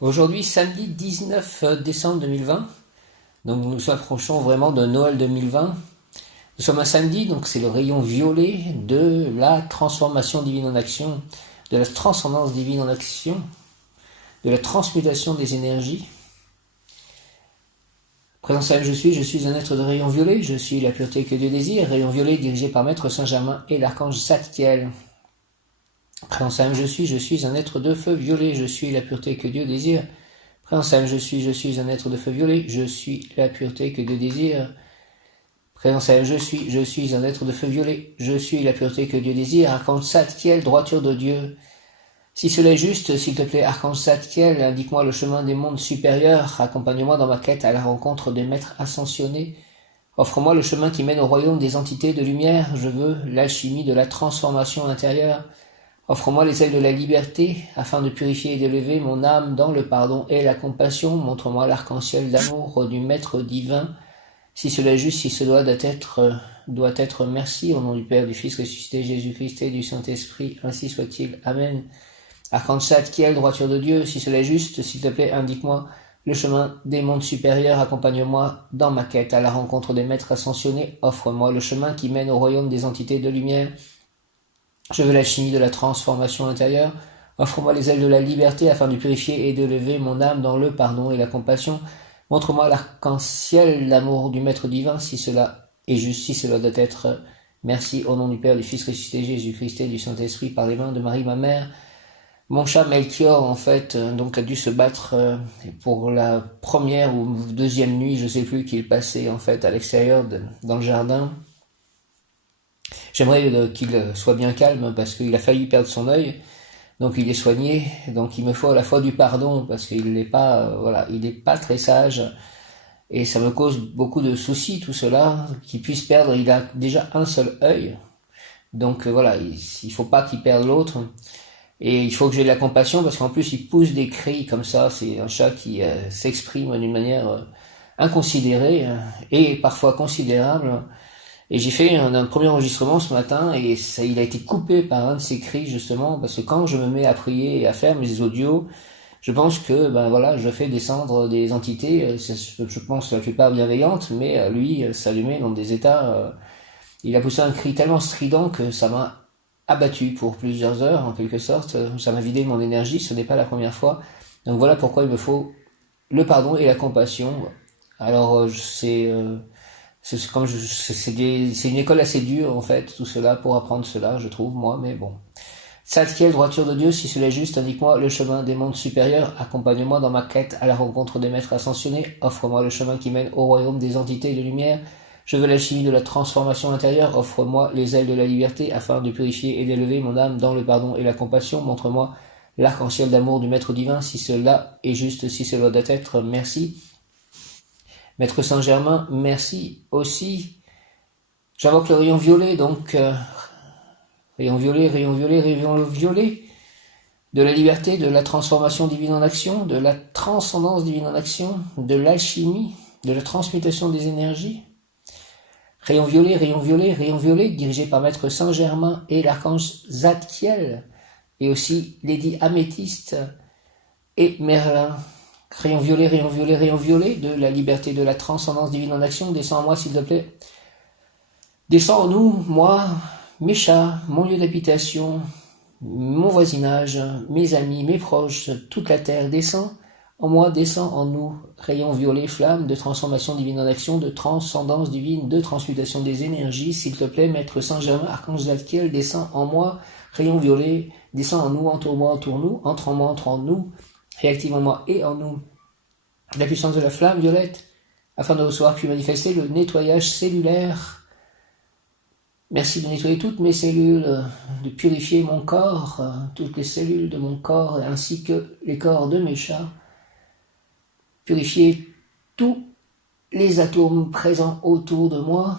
Aujourd'hui, samedi 19 décembre 2020, donc nous nous approchons vraiment de Noël 2020. Nous sommes un samedi, donc c'est le rayon violet de la transformation divine en action, de la transcendance divine en action, de la transmutation des énergies. Présence à je suis un être de rayon violet, je suis la pureté que Dieu désire, rayon violet dirigé par Maître Saint-Germain et l'archange Zadkiel. Présence à je suis un être de feu violet, je suis la pureté que Dieu désire. Présence à je suis un être de feu violet, je suis la pureté que Dieu désire. Présence à je suis un être de feu violet, je suis la pureté que Dieu désire. Archange Zadkiel, droiture de Dieu. Si cela est juste, s'il te plaît, Archange Zadkiel, indique-moi le chemin des mondes supérieurs, accompagne-moi dans ma quête à la rencontre des maîtres ascensionnés. Offre-moi le chemin qui mène au royaume des entités de lumière, je veux l'alchimie de la transformation intérieure. Offre-moi les ailes de la liberté, afin de purifier et d'élever mon âme dans le pardon et la compassion. Montre-moi l'arc-en-ciel d'amour du Maître divin. Si cela est juste, si cela doit être merci, au nom du Père, du Fils ressuscité, Jésus-Christ et du Saint-Esprit, ainsi soit-il. Amen. Archange Zadkiel, droiture de Dieu, si cela est juste, s'il te plaît, indique-moi le chemin des mondes supérieurs, accompagne-moi dans ma quête à la rencontre des maîtres ascensionnés, offre-moi le chemin qui mène au royaume des entités de lumière. Je veux l'alchimie de la transformation intérieure, offre-moi les ailes de la liberté afin de purifier et d'élever mon âme dans le pardon et la compassion. Montre-moi l'arc-en-ciel, l'amour du Maître divin, si cela est juste, si cela doit être merci, au nom du Père, du Fils ressuscité, Jésus-Christ et du Saint-Esprit, par les mains de Marie, ma mère. Mon chat Melchior, en fait, donc a dû se battre pour la première ou deuxième nuit, je sais plus, qu'il passait en fait à l'extérieur dans le jardin. J'aimerais qu'il soit bien calme parce qu'il a failli perdre son œil, donc il est soigné. Donc il me faut à la fois du pardon parce qu'il n'est pas, il n'est pas très sage et ça me cause beaucoup de soucis tout cela. Qu'il puisse perdre, il a déjà un seul œil, donc il faut pas qu'il perde l'autre. Et il faut que j'ai de la compassion parce qu'en plus il pousse des cris comme ça. C'est un chat qui s'exprime d'une manière inconsidérée et parfois considérable. Et j'ai fait un premier enregistrement ce matin et il a été coupé par un de ces cris justement parce que quand je me mets à prier et à faire mes audios, je pense que je fais descendre des entités. Je pense la plupart bienveillantes, mais lui ça lui met dans des états. Il a poussé un cri tellement strident que ça m'a abattu pour plusieurs heures en quelque sorte, ça m'a vidé mon énergie, ce n'est pas la première fois, donc voilà pourquoi il me faut le pardon et la compassion. Alors c'est une école assez dure en fait, tout cela pour apprendre cela, je trouve moi, mais bon. Zadkiel, droiture de Dieu, si cela est juste, indique-moi le chemin des mondes supérieurs, accompagne-moi dans ma quête à la rencontre des maîtres ascensionnés, offre-moi le chemin qui mène au royaume des entités de lumière. Je veux l'alchimie de la transformation intérieure, offre-moi les ailes de la liberté afin de purifier et d'élever mon âme dans le pardon et la compassion. Montre-moi l'arc-en-ciel d'amour du Maître divin, si cela est juste, si cela doit être merci. Maître Saint-Germain, merci aussi. J'invoque le rayon violet, donc rayon violet, rayon violet, rayon violet, de la liberté, de la transformation divine en action, de la transcendance divine en action, de l'alchimie, de la transmutation des énergies. Rayon violet, rayon violet, rayon violet, dirigé par Maître Saint-Germain et l'archange Zadkiel, et aussi Lady Améthyste et Merlin. Rayon violet, rayon violet, rayon violet, de la liberté, de la transcendance divine en action, descends en moi s'il te plaît. Descends en nous, moi, mes chats, mon lieu d'habitation, mon voisinage, mes amis, mes proches, toute la terre, descends en moi, descend en nous, rayon violet, flamme de transformation divine en action, de transcendance divine, de transmutation des énergies, s'il te plaît, Maître Saint-Germain, Archange Zadkiel, descend en moi, rayon violet, descend en nous, entoure-moi, entoure-nous, entre en moi, entre en nous, réactive en moi et en nous la puissance de la flamme violette, afin de recevoir puis manifester le nettoyage cellulaire. Merci de nettoyer toutes mes cellules, de purifier mon corps, toutes les cellules de mon corps, ainsi que les corps de mes chats. Purifier tous les atomes présents autour de moi,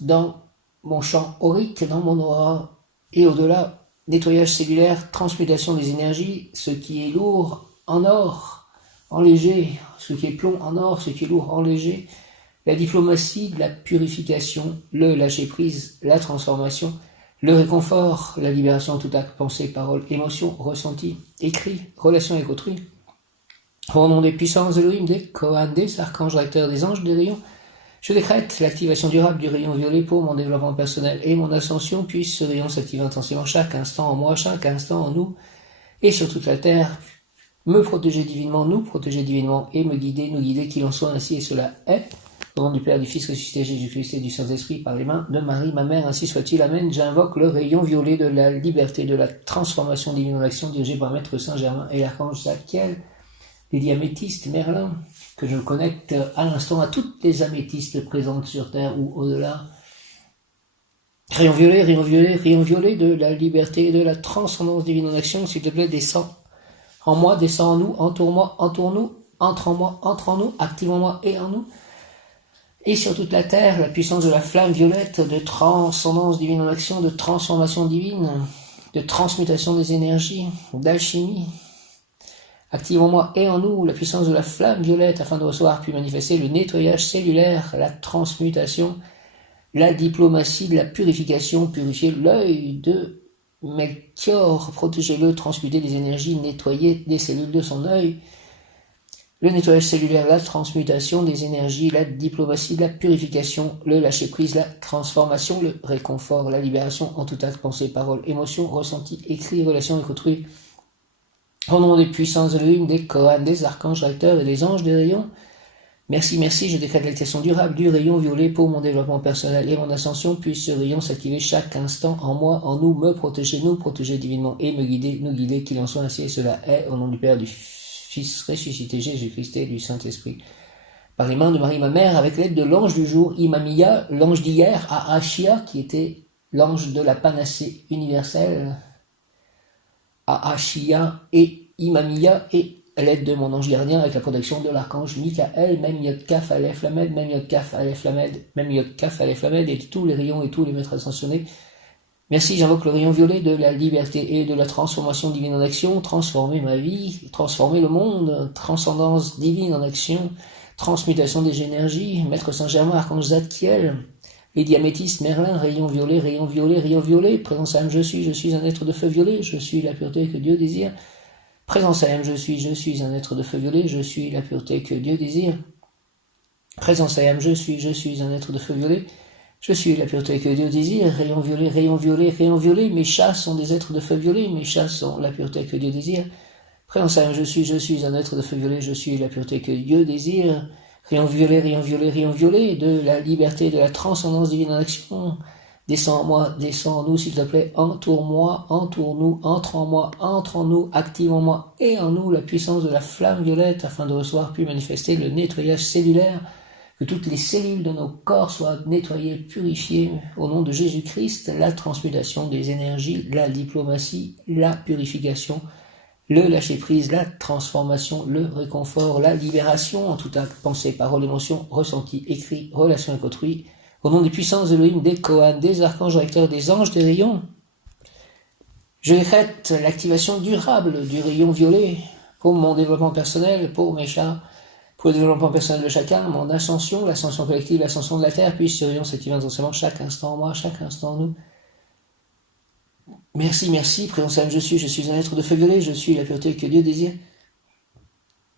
dans mon champ aurique, dans mon aura, et au-delà, nettoyage cellulaire, transmutation des énergies, ce qui est lourd en or, en léger, ce qui est plomb en or, ce qui est lourd en léger, la diplomatie de la purification, le lâcher-prise, la transformation, le réconfort, la libération de tout acte, pensée, parole, émotion, ressenti, écrit, relation avec autrui, Au nom des puissances Elohim, des Kohan, des archanges recteurs, des anges, des rayons, je décrète l'activation durable du rayon violet pour mon développement personnel et mon ascension. Puisse ce rayon s'activer intensément chaque instant en moi, chaque instant en nous et sur toute la terre. Me protéger divinement, nous protéger divinement et me guider, nous guider, qu'il en soit ainsi et cela est. Au nom du Père, du Fils ressuscité, Jésus-Christ et du Saint-Esprit, par les mains de Marie, ma mère, ainsi soit-il. Amen. J'invoque le rayon violet de la liberté, de la transformation divine en action, dirigé par Maître Saint-Germain et l'archange Zadkiel, les améthystes, Merlin, que je connecte à l'instant à toutes les améthystes présentes sur Terre ou au-delà. Rayon violet, rayon violet, rayon violet de la liberté et de la transcendance divine en action, s'il te plaît, descends en moi, descends en nous, entoure-moi, entoure-nous, entre en moi, entre en nous, active en moi et en nous. Et sur toute la terre, la puissance de la flamme violette de transcendance divine en action, de transformation divine, de transmutation des énergies, d'alchimie. Active en moi et en nous la puissance de la flamme violette afin de recevoir puis manifester le nettoyage cellulaire, la transmutation, la diplomatie de la purification, purifier l'œil de Melchior, protéger-le, transmuter les énergies, nettoyer les cellules de son œil. Le nettoyage cellulaire, la transmutation des énergies, la diplomatie, la purification, le lâcher-prise, la transformation, le réconfort, la libération en tout acte, pensée, parole, émotion, ressenti, écrit, relation avec autrui. Au nom des puissances Elohim, des Kohan, des archanges recteurs et des anges des rayons, merci, merci, je décrète l'activation durable du rayon violet pour mon développement personnel et mon ascension. Puisse ce rayon s'activer chaque instant en moi, en nous, me protéger, nous protéger divinement et me guider, nous guider, qu'il en soit ainsi et cela est, au nom du Père, du Fils ressuscité, Jésus-Christ et du Saint-Esprit. Par les mains de Marie, ma mère, avec l'aide de l'ange du jour, Imamiya, l'ange d'hier, Ahashia, qui était l'ange de la panacée universelle, Ahashia et Imamiya, et à l'aide de mon ange gardien, avec la protection de l'archange Michael, même Yod Kaf Aleph Lamed, même Yod Kaf Aleph Lamed, même Yod Kaf Aleph Lamed, et tous les rayons et tous les maîtres ascensionnés. Merci, j'invoque le rayon violet de la liberté et de la transformation divine en action, transformer ma vie, transformer le monde, transcendance divine en action, transmutation des énergies, Maître Saint-Germain, archange Zadkiel, les diaméthistes, Merlin, rayon violet, rayon violet, rayon violet, présence âme, je suis un être de feu violet, je suis la pureté que Dieu désire. Présence âme, je suis un être de feu violet, je suis la pureté que Dieu désire. Présence âme, je suis un être de feu violet, je suis la pureté que Dieu désire. Rayon violet, rayon violet, rayon violet, mes chats sont des êtres de feu violet, mes chats sont la pureté que Dieu désire. Présence âme, je suis un être de feu violet, je suis la pureté que Dieu désire. Rayon violet, rayon violet, rayon violet, de la liberté, de la transcendance divine en action. Descends en moi, descends en nous, s'il te plaît, entoure-moi, entoure-nous, entre en moi, entre en nous, active en moi et en nous la puissance de la flamme violette afin de recevoir puis manifester le nettoyage cellulaire, que toutes les cellules de nos corps soient nettoyées, purifiées au nom de Jésus-Christ, la transmutation des énergies, la diplomatie, la purification, le lâcher-prise, la transformation, le réconfort, la libération en tout acte, pensée, parole, émotion, ressenti, écrit, relation avec autrui. Au nom des puissances Elohim, des Kohan, des archanges recteurs, des anges, des rayons, je décrète l'activation durable du rayon violet pour mon développement personnel, pour mes chats, pour le développement personnel de chacun, mon ascension, l'ascension collective, l'ascension de la Terre, puisse ce rayon s'activer intensément chaque instant en moi, chaque instant en nous. Merci, merci, présence âme, je suis un être de feu violet, je suis la pureté que Dieu désire.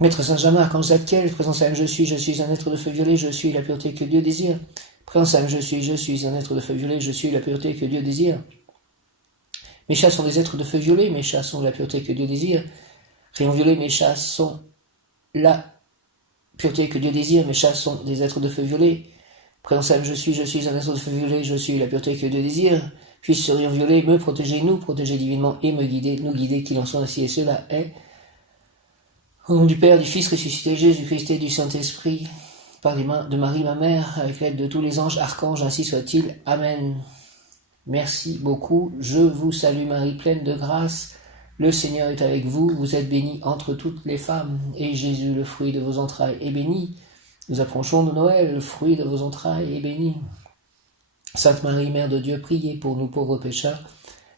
Maître Saint-Germain, archange Zadkiel, présence âme, je suis un être de feu violet, je suis la pureté que Dieu désire. Présence âme, je suis un être de feu violet, je suis la pureté que Dieu désire. Mes chats sont des êtres de feu violet, mes chats sont la pureté que Dieu désire. Rayon violet, mes chats sont la pureté que Dieu désire, mes chats sont des êtres de feu violet. Présence âme, je suis un être de feu violet, je suis la pureté que Dieu désire. Puisse ce rayon violet me protéger, nous protéger divinement et me guider, nous guider, qu'il en soit ainsi et cela est. Au nom du Père, du Fils ressuscité, Jésus-Christ et du Saint-Esprit, par les mains de Marie, ma mère, avec l'aide de tous les anges, archanges, ainsi soit-il. Amen. Merci beaucoup. Je vous salue Marie, pleine de grâce. Le Seigneur est avec vous. Vous êtes bénie entre toutes les femmes. Et Jésus, le fruit de vos entrailles, est béni. Nous approchons de Noël. Le fruit de vos entrailles est béni. Sainte Marie, Mère de Dieu, priez pour nous pauvres pécheurs,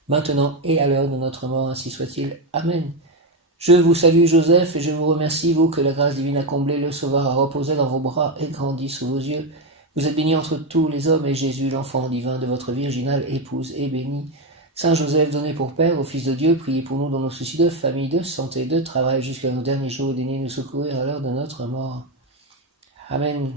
maintenant et à l'heure de notre mort. Ainsi soit-il. Amen. Je vous salue Joseph et je vous remercie, vous que la grâce divine a comblé, le Sauveur a reposé dans vos bras et grandi sous vos yeux. Vous êtes bénie entre tous les hommes et Jésus, l'enfant divin de votre virginale épouse, est béni. Saint Joseph, donné pour Père au Fils de Dieu, priez pour nous dans nos soucis de famille, de santé, de travail, jusqu'à nos derniers jours, daignez nous secourir à l'heure de notre mort. Amen.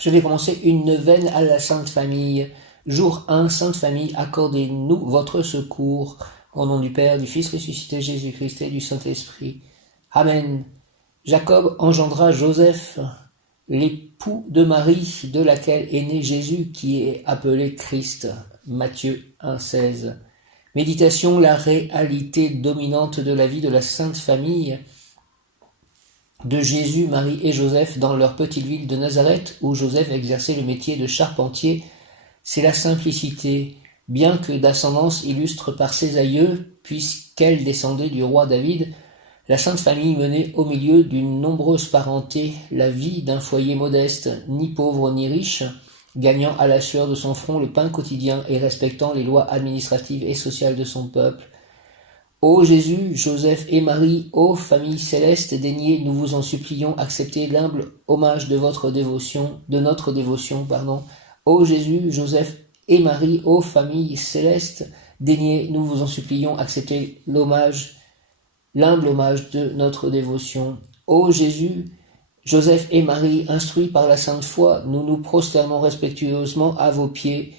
Je vais commencer une neuvaine à la Sainte Famille. Jour 1, Sainte Famille, accordez-nous votre secours. Au nom du Père, du Fils ressuscité Jésus-Christ et du Saint-Esprit. Amen. Jacob engendra Joseph, l'époux de Marie, de laquelle est né Jésus, qui est appelé Christ. Matthieu 1,16. Méditation, la réalité dominante de la vie de la Sainte Famille de Jésus, Marie et Joseph dans leur petite ville de Nazareth, où Joseph exerçait le métier de charpentier. C'est la simplicité, bien que d'ascendance illustre par ses aïeux, puisqu'elle descendait du roi David. La Sainte Famille menait au milieu d'une nombreuse parenté la vie d'un foyer modeste, ni pauvre ni riche, gagnant à la sueur de son front le pain quotidien et respectant les lois administratives et sociales de son peuple. Ô Jésus, Joseph et Marie, ô famille céleste, daignez, nous vous en supplions, accepter l'humble hommage de votre dévotion, de notre dévotion, Ô Jésus, Joseph et Marie, ô famille céleste, daignez, nous vous en supplions, accepter l'humble hommage de notre dévotion. Ô Jésus, Joseph et Marie, instruits par la sainte foi, nous nous prosternons respectueusement à vos pieds.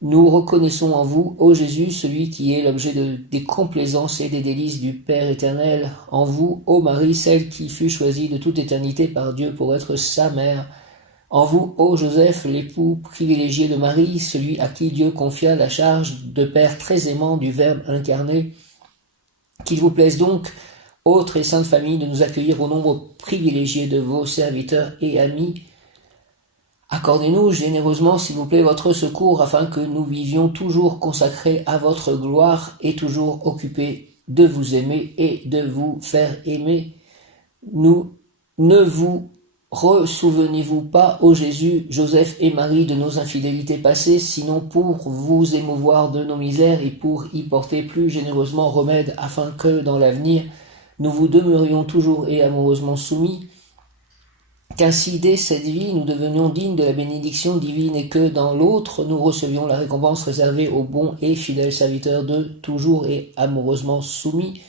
Nous reconnaissons en vous, ô Jésus, celui qui est l'objet des complaisances et des délices du Père éternel. En vous, ô Marie, celle qui fut choisie de toute éternité par Dieu pour être sa mère. En vous, ô Joseph, l'époux privilégié de Marie, celui à qui Dieu confia la charge de Père très aimant du Verbe incarné. Qu'il vous plaise donc, ô très sainte famille, de nous accueillir au nombre privilégié de vos serviteurs et amis. Accordez-nous généreusement, s'il vous plaît, votre secours, afin que nous vivions toujours consacrés à votre gloire et toujours occupés de vous aimer et de vous faire aimer. Ne vous ressouvenez-vous pas, ô Jésus, Joseph et Marie, de nos infidélités passées, sinon pour vous émouvoir de nos misères et pour y porter plus généreusement remède, afin que, dans l'avenir, nous vous demeurions toujours et amoureusement soumis, qu'ainsi dès cette vie nous devenions dignes de la bénédiction divine et que dans l'autre nous recevions la récompense réservée aux bons et fidèles serviteurs de toujours et amoureusement soumis,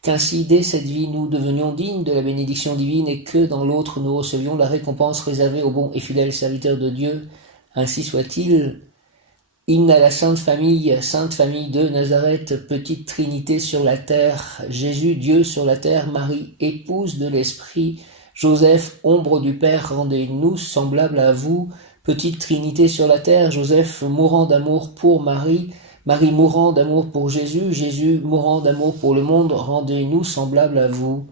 qu'ainsi dès cette vie nous devenions dignes de la bénédiction divine et que dans l'autre nous recevions la récompense réservée aux bons et fidèles serviteurs de Dieu, ainsi soit-il. Hymne à la Sainte Famille de Nazareth, petite Trinité sur la terre, Jésus, Dieu sur la terre, Marie, épouse de l'Esprit, Joseph, ombre du Père, rendez-nous semblables à vous, petite Trinité sur la terre, Joseph, mourant d'amour pour Marie, Marie mourant d'amour pour Jésus, Jésus mourant d'amour pour le monde, rendez-nous semblables à vous.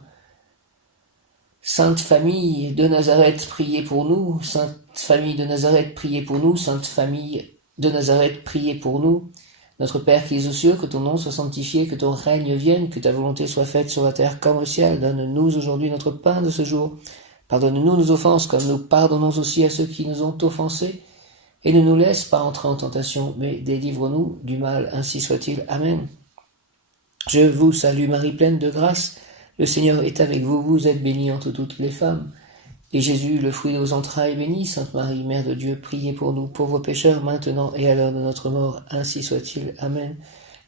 Sainte Famille de Nazareth, priez pour nous, Sainte Famille de Nazareth, priez pour nous, Sainte Famille de Nazareth, priez pour nous. Notre Père qui es aux cieux, que ton nom soit sanctifié, que ton règne vienne, que ta volonté soit faite sur la terre comme au ciel. Donne-nous aujourd'hui notre pain de ce jour. Pardonne-nous nos offenses, comme nous pardonnons aussi à ceux qui nous ont offensés. Et ne nous laisse pas entrer en tentation, mais délivre-nous du mal, ainsi soit-il. Amen. Je vous salue Marie, pleine de grâce. Le Seigneur est avec vous, vous êtes bénie entre toutes les femmes. Et Jésus, le fruit de vos entrailles, est béni. Sainte Marie, Mère de Dieu, priez pour nous, pauvres pécheurs, maintenant et à l'heure de notre mort. Ainsi soit-il. Amen.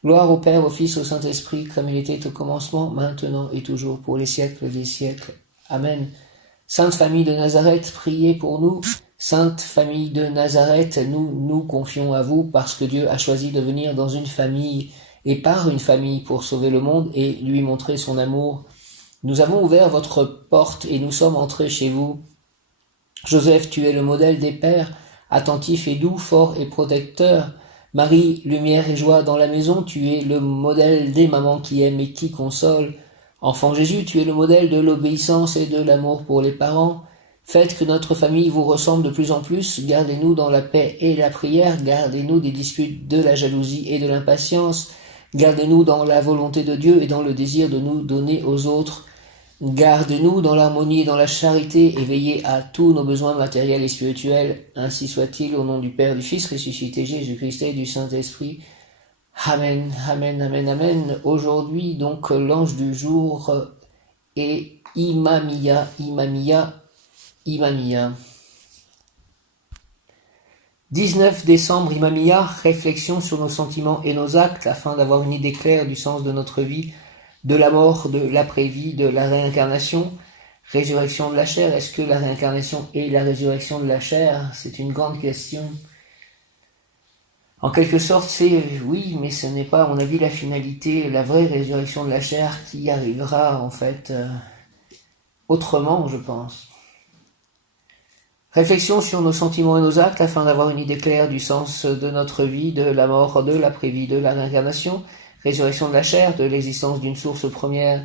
Gloire au Père, au Fils, au Saint-Esprit, comme il était au commencement, maintenant et toujours, pour les siècles des siècles. Amen. Sainte Famille de Nazareth, priez pour nous. Sainte Famille de Nazareth, nous nous confions à vous, parce que Dieu a choisi de venir dans une famille, et par une famille, pour sauver le monde et lui montrer son amour. Nous avons ouvert votre porte et nous sommes entrés chez vous. Joseph, tu es le modèle des pères, attentif et doux, fort et protecteur. Marie, lumière et joie dans la maison, tu es le modèle des mamans qui aiment et qui consolent. Enfant Jésus, tu es le modèle de l'obéissance et de l'amour pour les parents. Faites que notre famille vous ressemble de plus en plus. Gardez-nous dans la paix et la prière. Gardez-nous des disputes, de la jalousie et de l'impatience. Gardez-nous dans la volonté de Dieu et dans le désir de nous donner aux autres. Gardez-nous dans l'harmonie et dans la charité et veillez à tous nos besoins matériels et spirituels. Ainsi soit-il, au nom du Père, du Fils ressuscité, Jésus-Christ et du Saint-Esprit. Amen, amen, amen, amen. Aujourd'hui, donc, l'ange du jour est Imamia, Imamia, Imamia. 19 décembre, Imamiya, réflexion sur nos sentiments et nos actes afin d'avoir une idée claire du sens de notre vie, de la mort, de l'après-vie, de la réincarnation. Résurrection de la chair, est-ce que la réincarnation est la résurrection de la chair? C'est une grande question. En quelque sorte, c'est oui, mais ce n'est pas, à mon avis, la finalité, la vraie résurrection de la chair qui arrivera, en fait, autrement, je pense. Réflexion sur nos sentiments et nos actes afin d'avoir une idée claire du sens de notre vie, de la mort, de l'après-vie, de la réincarnation. Résurrection de la chair, de l'existence d'une source première.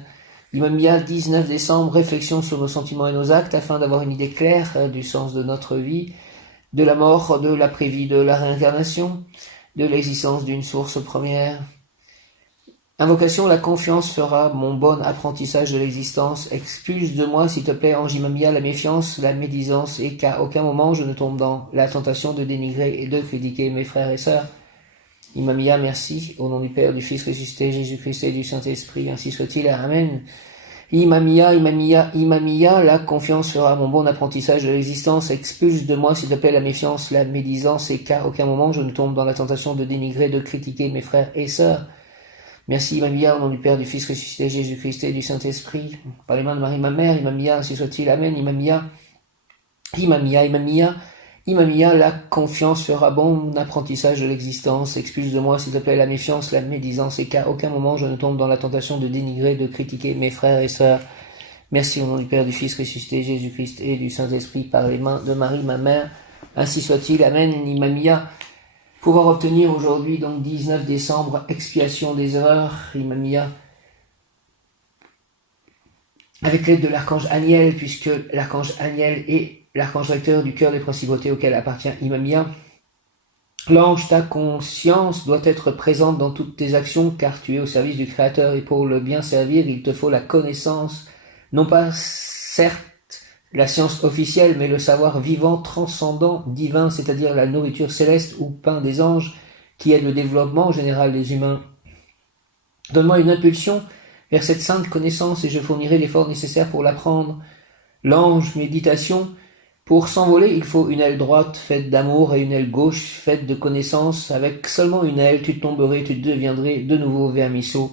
Imamiya, 19 décembre, réflexion sur nos sentiments et nos actes afin d'avoir une idée claire du sens de notre vie, de la mort, de l'après-vie, de la réincarnation, de l'existence d'une source première. Invocation, la confiance fera mon bon apprentissage de l'existence. Expulse de moi, s'il te plaît, ange Imamiya, la méfiance, la médisance, et qu'à aucun moment je ne tombe dans la tentation de dénigrer et de critiquer mes frères et sœurs. Imamiya, merci, au nom du Père, du Fils ressuscité, Jésus-Christ et du Saint-Esprit, ainsi soit-il, Amen. Imamiya, Imamiya, Imamiya, la confiance fera mon bon apprentissage de l'existence. Expulse de moi, s'il te plaît, la méfiance, la médisance, et qu'à aucun moment je ne tombe dans la tentation de dénigrer, de critiquer mes frères et sœurs. Merci Imamiya, au nom du Père, du Fils ressuscité, Jésus-Christ et du Saint-Esprit, par les mains de Marie, ma mère, Imamiya, ainsi soit-il, Amen. Imamiya, Imamiya, Imamiya, Imamiya, la confiance fera bon apprentissage de l'existence. Expulse de moi, s'il te plaît, la méfiance, la médisance, et qu'à aucun moment je ne tombe dans la tentation de dénigrer, de critiquer mes frères et sœurs. Merci au nom du Père, du Fils ressuscité, Jésus-Christ et du Saint-Esprit, par les mains de Marie, ma mère. Ainsi soit-il. Amen. Imamiya. Pouvoir obtenir aujourd'hui, donc 19 décembre, expiation des erreurs. Imamiya. Avec l'aide de l'archange Aniel, puisque l'archange Aniel est l'archange recteur du cœur des principautés auquel appartient Imamiya. L'ange, ta conscience doit être présente dans toutes tes actions, car tu es au service du Créateur, et pour le bien servir, il te faut la connaissance, non pas certes la science officielle, mais le savoir vivant, transcendant, divin, c'est-à-dire la nourriture céleste ou pain des anges, qui aide le développement général des humains. Donne-moi une impulsion vers cette sainte connaissance, et je fournirai l'effort nécessaire pour l'apprendre. L'ange, méditation. Pour s'envoler, il faut une aile droite faite d'amour et une aile gauche faite de connaissance. Avec seulement une aile, tu tomberais, tu deviendrais de nouveau vermisseau.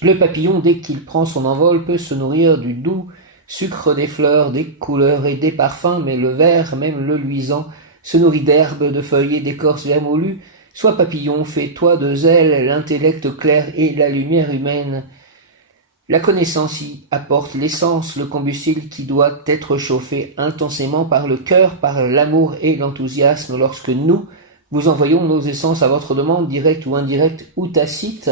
Le papillon, dès qu'il prend son envol, peut se nourrir du doux sucre des fleurs, des couleurs et des parfums, mais le ver, même le luisant, se nourrit d'herbes, de feuilles et d'écorces vermoulues. Sois papillon, fais-toi de zèle, l'intellect clair et la lumière humaine. La connaissance y apporte l'essence, le combustible qui doit être chauffé intensément par le cœur, par l'amour et l'enthousiasme lorsque nous vous envoyons nos essences à votre demande, directe ou indirecte ou tacite.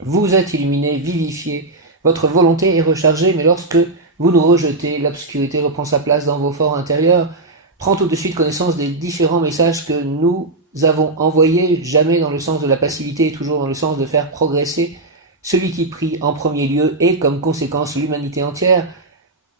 Vous êtes illuminé, vivifié, votre volonté est rechargée, mais lorsque vous nous rejetez, l'obscurité reprend sa place dans vos forts intérieurs. Prends tout de suite connaissance des différents messages que nous avons envoyés, jamais dans le sens de la passivité et toujours dans le sens de faire progresser celui qui prie en premier lieu et comme conséquence l'humanité entière.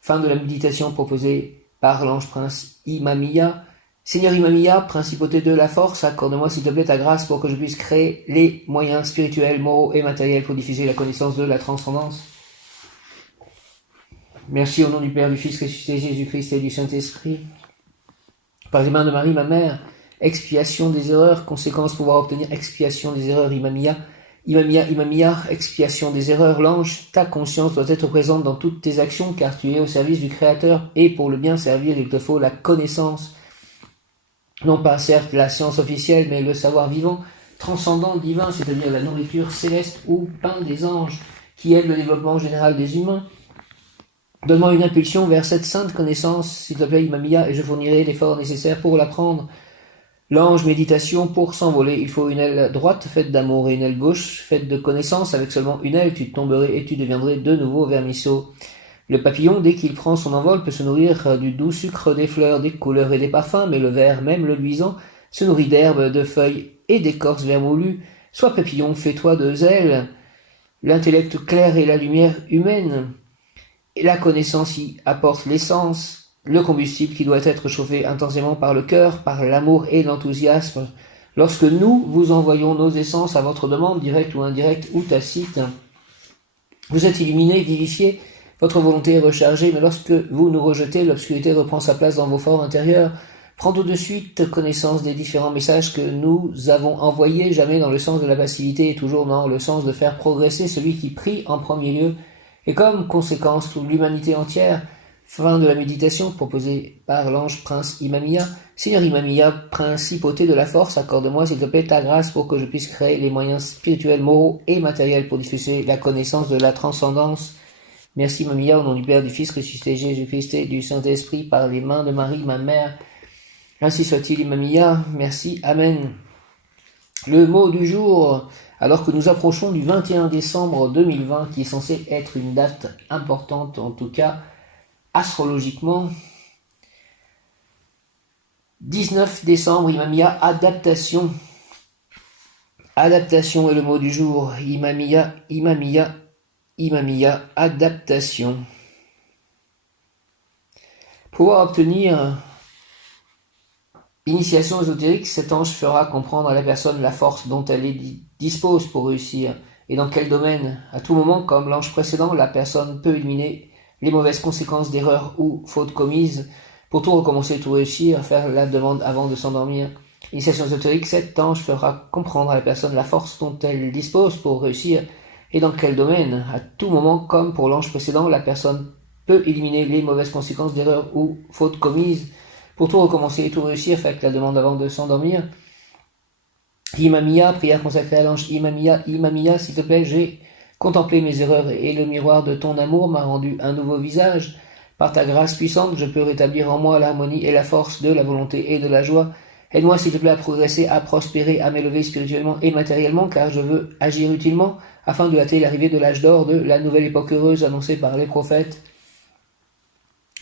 Fin de la méditation proposée par l'ange prince Imamiya. Seigneur Imamiya, principauté de la force, accorde-moi s'il te plaît ta grâce pour que je puisse créer les moyens spirituels, moraux et matériels pour diffuser la connaissance de la transcendance. Merci au nom du Père, du Fils ressuscité, Jésus-Christ et du Saint-Esprit. Par les mains de Marie, ma mère, expiation des erreurs, conséquence pouvoir obtenir expiation des erreurs, Imamiya. Imamiya, Imamiya, expiation des erreurs, l'ange, ta conscience doit être présente dans toutes tes actions, car tu es au service du Créateur, et pour le bien servir, il te faut la connaissance. Non pas certes la science officielle, mais le savoir vivant, transcendant, divin, c'est-à-dire la nourriture céleste ou pain des anges, qui aide le développement général des humains. Donne-moi une impulsion vers cette sainte connaissance, s'il te plaît, Imamiya, et je fournirai l'effort nécessaire pour l'apprendre. L'ange, méditation, pour s'envoler, il faut une aile droite faite d'amour et une aile gauche faite de connaissance. Avec seulement une aile, tu tomberais et tu deviendrais de nouveau vermisseau. Le papillon, dès qu'il prend son envol, peut se nourrir du doux sucre des fleurs, des couleurs et des parfums, mais le ver, même le luisant, se nourrit d'herbes, de feuilles et d'écorces vermoulues. Sois papillon, fais-toi de zèle, l'intellect clair et la lumière humaine. Et la connaissance y apporte l'essence, le combustible qui doit être chauffé intensément par le cœur, par l'amour et l'enthousiasme. Lorsque nous vous envoyons nos essences à votre demande, directe ou indirecte ou tacite, vous êtes illuminé, vivifié, votre volonté est rechargée, mais lorsque vous nous rejetez, l'obscurité reprend sa place dans vos forts intérieurs. Prends tout de suite connaissance des différents messages que nous avons envoyés, jamais dans le sens de la passivité et toujours dans le sens de faire progresser celui qui prie en premier lieu, et comme conséquence toute l'humanité entière. Fin de la méditation proposée par l'ange prince Imamiya. Seigneur Imamiya, principauté de la force, accorde-moi s'il te plaît ta grâce pour que je puisse créer les moyens spirituels, moraux et matériels pour diffuser la connaissance de la transcendance. Merci Imamiya, au nom du Père, du Fils, ressuscité Jésus-Christ et du Saint-Esprit, par les mains de Marie, ma mère. Ainsi soit-il Imamiya. Merci. Amen. Le mot du jour, alors que nous approchons du 21 décembre 2020, qui est censé être une date importante, en tout cas astrologiquement. 19 décembre, Imamiya, adaptation. Adaptation est le mot du jour. Imamiya, Imamiya, Imamiya, adaptation. Pouvoir obtenir initiation ésotérique, cet ange fera comprendre à la personne la force dont elle dispose pour réussir et dans quel domaine. À tout moment, comme l'ange précédent, la personne peut éliminer les mauvaises conséquences d'erreurs ou fautes commises pour tout recommencer, tout réussir, faire la demande avant de s'endormir. Initiation ésotérique, cet ange fera comprendre à la personne la force dont elle dispose pour réussir et dans quel domaine. À tout moment, comme pour l'ange précédent, la personne peut éliminer les mauvaises conséquences d'erreurs ou fautes commises pour tout recommencer et tout réussir, faire la demande avant de s'endormir. Imamiya, prière consacrée à l'ange Imamiya, Imamiya, s'il te plaît, j'ai contemplé mes erreurs et le miroir de ton amour m'a rendu un nouveau visage. Par ta grâce puissante, je peux rétablir en moi l'harmonie et la force de la volonté et de la joie. Aide-moi, s'il te plaît, à progresser, à prospérer, à m'élever spirituellement et matériellement, car je veux agir utilement, afin de hâter l'arrivée de l'âge d'or, de la nouvelle époque heureuse annoncée par les prophètes.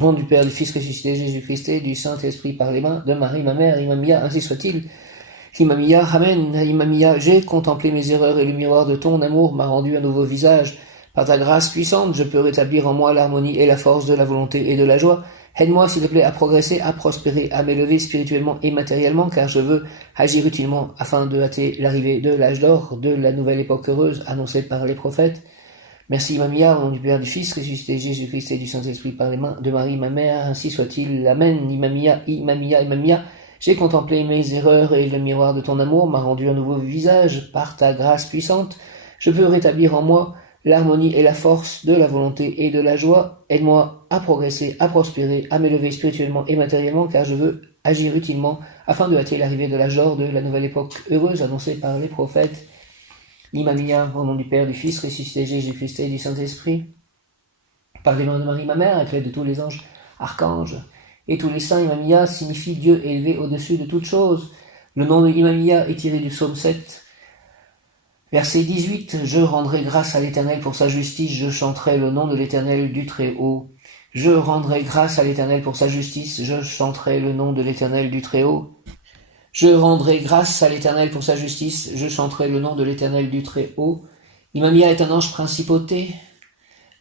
Au nom du Père, du Fils ressuscité Jésus-Christ et du Saint-Esprit, par les mains de Marie, ma mère, Imamiya, ainsi soit-il. Imamiya, Amen. Imamiya, j'ai contemplé mes erreurs et le miroir de ton amour m'a rendu un nouveau visage. Par ta grâce puissante, je peux rétablir en moi l'harmonie et la force de la volonté et de la joie. Aide-moi, s'il te plaît, à progresser, à prospérer, à m'élever spirituellement et matériellement, car je veux agir utilement afin de hâter l'arrivée de l'âge d'or, de la nouvelle époque heureuse annoncée par les prophètes. Merci Imamiya, au nom du Père, du Fils, ressuscité Jésus-Christ et du Saint-Esprit, par les mains de Marie, ma mère, ainsi soit-il. Amen. Imamiya, Imamiya, Imamiya. J'ai contemplé mes erreurs et le miroir de ton amour m'a rendu un nouveau visage. Par ta grâce puissante, je peux rétablir en moi l'harmonie et la force de la volonté et de la joie. Aide-moi à progresser, à prospérer, à m'élever spirituellement et matériellement, car je veux agir utilement afin de hâter l'arrivée de l'âge d'or, de la nouvelle époque heureuse annoncée par les prophètes. Imamiya, au nom du Père, du Fils, ressuscité Jésus-Christ et du Saint-Esprit, par les mains de Marie, ma mère, avec l'aide de tous les anges, archanges et tous les saints. Imamiya signifie Dieu élevé au-dessus de toutes choses. Le nom de Imamiya est tiré du psaume 7, verset 18. Je rendrai grâce à l'Éternel pour sa justice, je chanterai le nom de l'Éternel du Très-Haut. Je rendrai grâce à l'Éternel pour sa justice, je chanterai le nom de l'Éternel du Très-Haut. Je rendrai grâce à l'Éternel pour sa justice, je chanterai le nom de l'Éternel du Très-Haut. Imamiya est un ange principauté